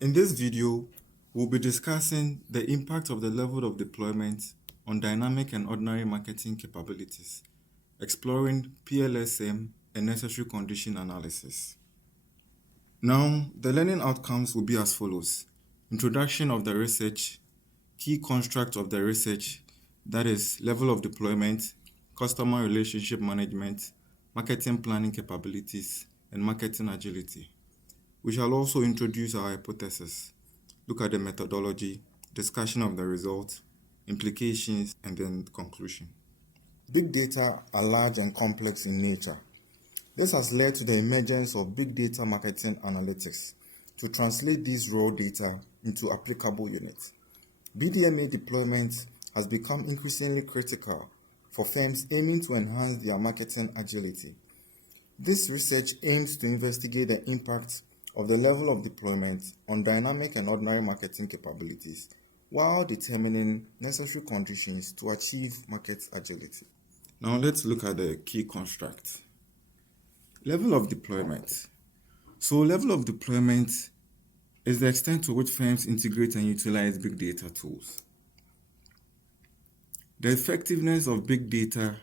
In this video, we'll be discussing the impact of the level of deployment on dynamic and ordinary marketing capabilities, exploring PLSM and necessary condition analysis. Now, the learning outcomes will be as follows. Introduction of the research, key construct of the research, that is level of deployment, customer relationship management, marketing planning capabilities, and marketing agility. We shall also introduce our hypothesis, look at the methodology, discussion of the results, implications, and then conclusion. Big data are large and complex in nature. This has led to the emergence of big data marketing analytics to translate these raw data into applicable units. BDMA deployment has become increasingly critical for firms aiming to enhance their marketing agility. This research aims to investigate the impact of the level of deployment on dynamic and ordinary marketing capabilities while determining necessary conditions to achieve market agility. Now let's look at the key construct. Level of deployment. So level of deployment is the extent to which firms integrate and utilize big data tools. The effectiveness of big data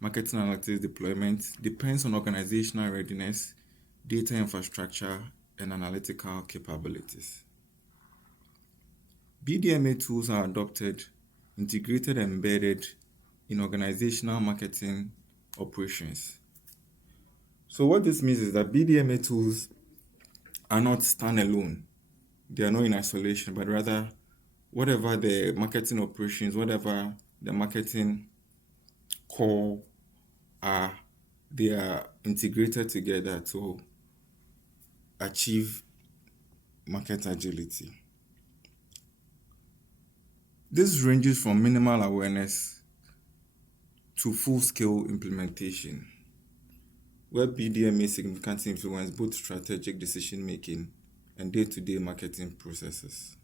marketing analytics deployment depends on organizational readiness, data infrastructure, and analytical capabilities. BDMA tools are adopted, integrated, and embedded in organizational marketing operations. So what this means is that BDMA tools are not standalone. They are not in isolation, but rather whatever the marketing operations, whatever the marketing core are, they are integrated together to achieve market agility. This ranges from minimal awareness to full-scale implementation, where BDMA significantly influence both strategic decision-making and day-to-day marketing processes.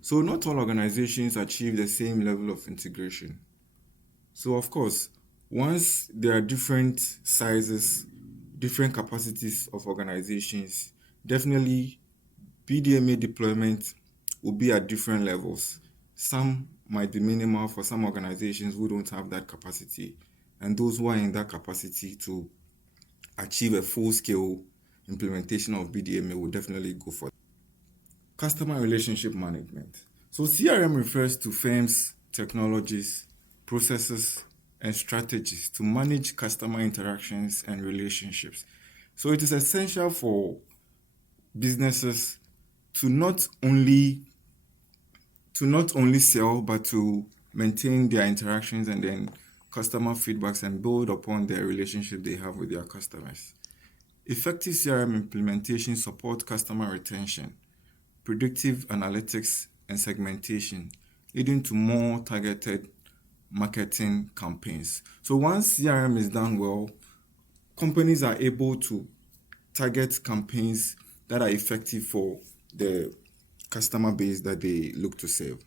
So not all organizations achieve the same level of integration. So of course, once there are different sizes, different capacities of organizations, definitely BDMA deployment will be at different levels. Some might be minimal for some organizations who don't have that capacity, and those who are in that capacity to achieve a full-scale implementation of BDMA will definitely go for it. Customer relationship management. So CRM refers to firms' technologies, processes, and strategies to manage customer interactions and relationships. So it is essential for businesses to not only sell, but to maintain their interactions and then customer feedbacks and build upon their relationship they have with their customers. Effective CRM implementation support customer retention, predictive analytics, and segmentation, leading to more targeted marketing campaigns. So once CRM is done well, companies are able to target campaigns that are effective for the customer base that they look to serve.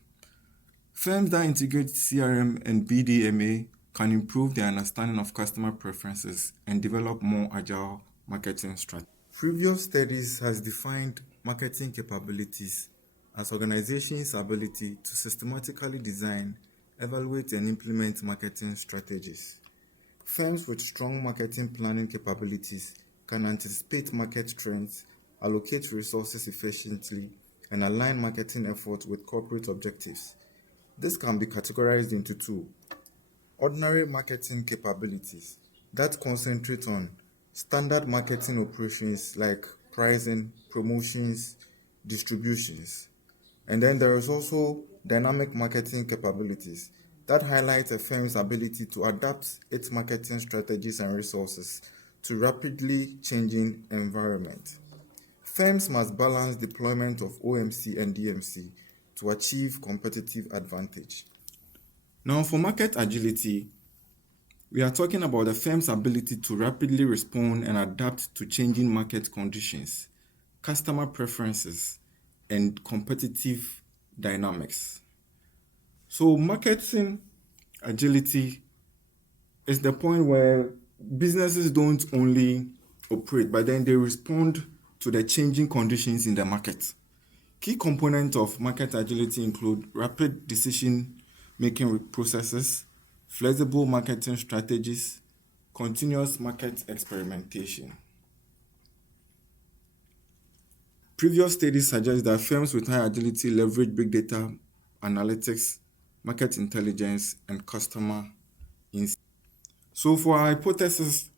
Firms that integrate CRM and BDMA can improve their understanding of customer preferences and develop more agile marketing strategies. Previous studies has defined marketing capabilities as organizations' ability to systematically design, evaluate, and implement marketing strategies. Firms with strong marketing planning capabilities can anticipate market trends, allocate resources efficiently, and align marketing efforts with corporate objectives. This can be categorized into two: ordinary marketing capabilities that concentrate on standard marketing operations like pricing, promotions, distributions. And then there is also dynamic marketing capabilities that highlight a firm's ability to adapt its marketing strategies and resources to rapidly changing environment. Firms must balance deployment of OMC and DMC to achieve competitive advantage. Now, for market agility, we are talking about the firm's ability to rapidly respond and adapt to changing market conditions, customer preferences, and competitive dynamics. So marketing agility is the point where businesses don't only operate, but then they respond to the changing conditions in the market. Key components of market agility include rapid decision-making processes, flexible marketing strategies, continuous market experimentation. Previous studies suggest that firms with high agility leverage big data analytics, market intelligence, and customer insights. So for our hypothesis,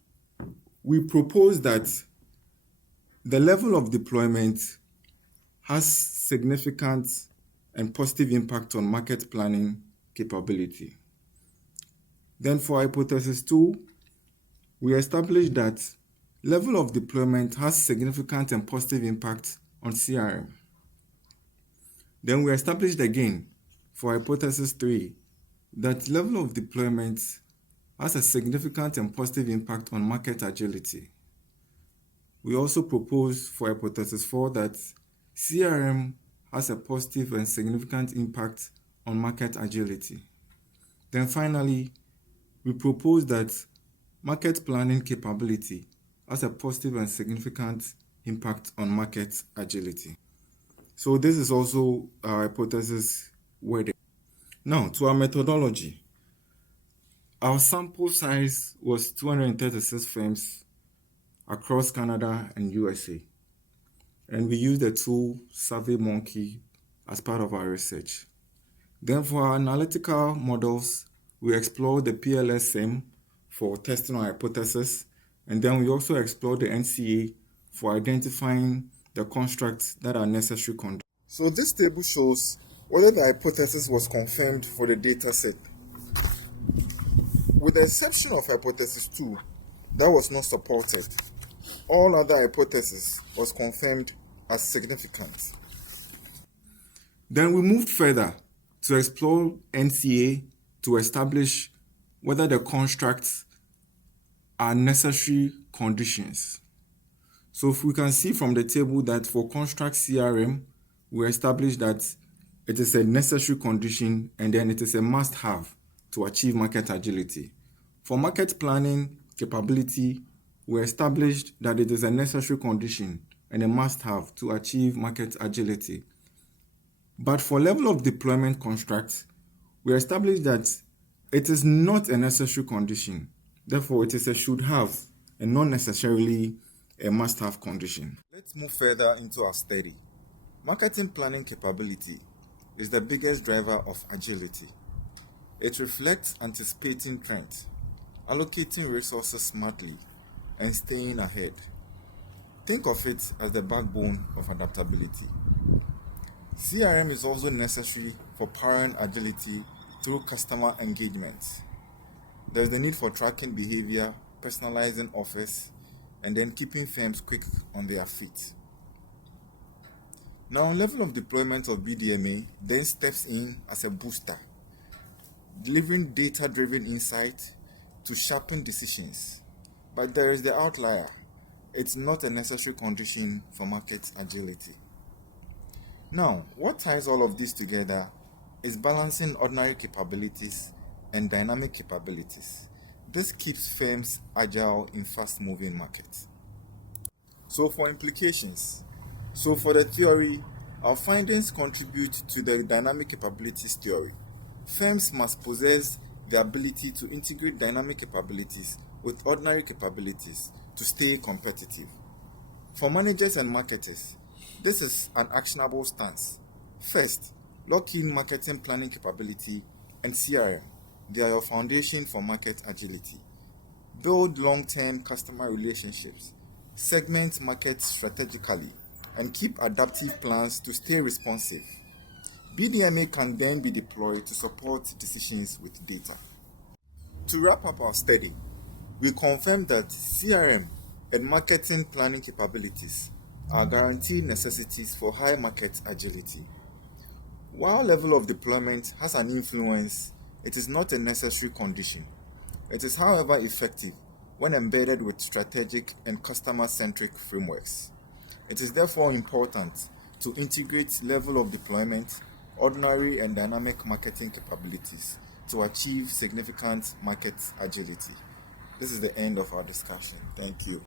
we propose that the level of deployment has significant and positive impact on market planning capability. Then for hypothesis 2, we established that level of deployment has significant and positive impact on CRM. Then we established again for hypothesis 3 that level of deployment has a significant and positive impact on market agility. We also propose for hypothesis 4 that CRM has a positive and significant impact on market agility. Then finally, we propose that market planning capability has a positive and significant impact on market agility. So this is also our hypothesis wording. Now, to our methodology. Our sample size was 236 firms across Canada and USA. And we used the tool SurveyMonkey as part of our research. Then for our analytical models, we explored the PLS-SIM for testing our hypothesis. And then we also explored the NCA for identifying the constructs that are necessary conditions. So this table shows whether the hypothesis was confirmed for the data set. With the exception of hypothesis 2, that was not supported. All other hypotheses was confirmed as significant. Then we moved further to explore NCA to establish whether the constructs are necessary conditions. So if we can see from the table that for construct CRM, we established that it is a necessary condition and then it is a must-have to achieve market agility. For market planning capability, we established that it is a necessary condition and a must-have to achieve market agility. But for level of deployment constructs, we established that it is not a necessary condition. Therefore, it is a should-have and not necessarily a must-have condition. Let's move further into our study. Marketing planning capability is the biggest driver of agility. It reflects anticipating trends, allocating resources smartly, and staying ahead. Think of it as the backbone of adaptability. CRM is also necessary for powering agility through customer engagement. There is the need for tracking behavior, personalizing offers, and then keeping firms quick on their feet. Now, level of deployment of BDMA then steps in as a booster, delivering data-driven insight to sharpen decisions. But there is the outlier. It's not a necessary condition for market agility. Now, what ties all of this together is balancing ordinary capabilities and dynamic capabilities. This keeps firms agile in fast-moving markets. So for implications, for the theory, our findings contribute to the dynamic capabilities theory. Firms must possess the ability to integrate dynamic capabilities with ordinary capabilities to stay competitive. For managers and marketers, this is an actionable stance. First, lock in marketing planning capability and CRM. They are your foundation for market agility. Build long-term customer relationships. Segment markets strategically and keep adaptive plans to stay responsive. BDMA can then be deployed to support decisions with data. To wrap up our study, we confirm that CRM and marketing planning capabilities are guaranteed necessities for high market agility. While level of deployment has an influence, it is not a necessary condition. It is, however, effective when embedded with strategic and customer-centric frameworks. It is therefore important to integrate level of deployment, ordinary and dynamic marketing capabilities to achieve significant market agility. This is the end of our discussion. Thank you.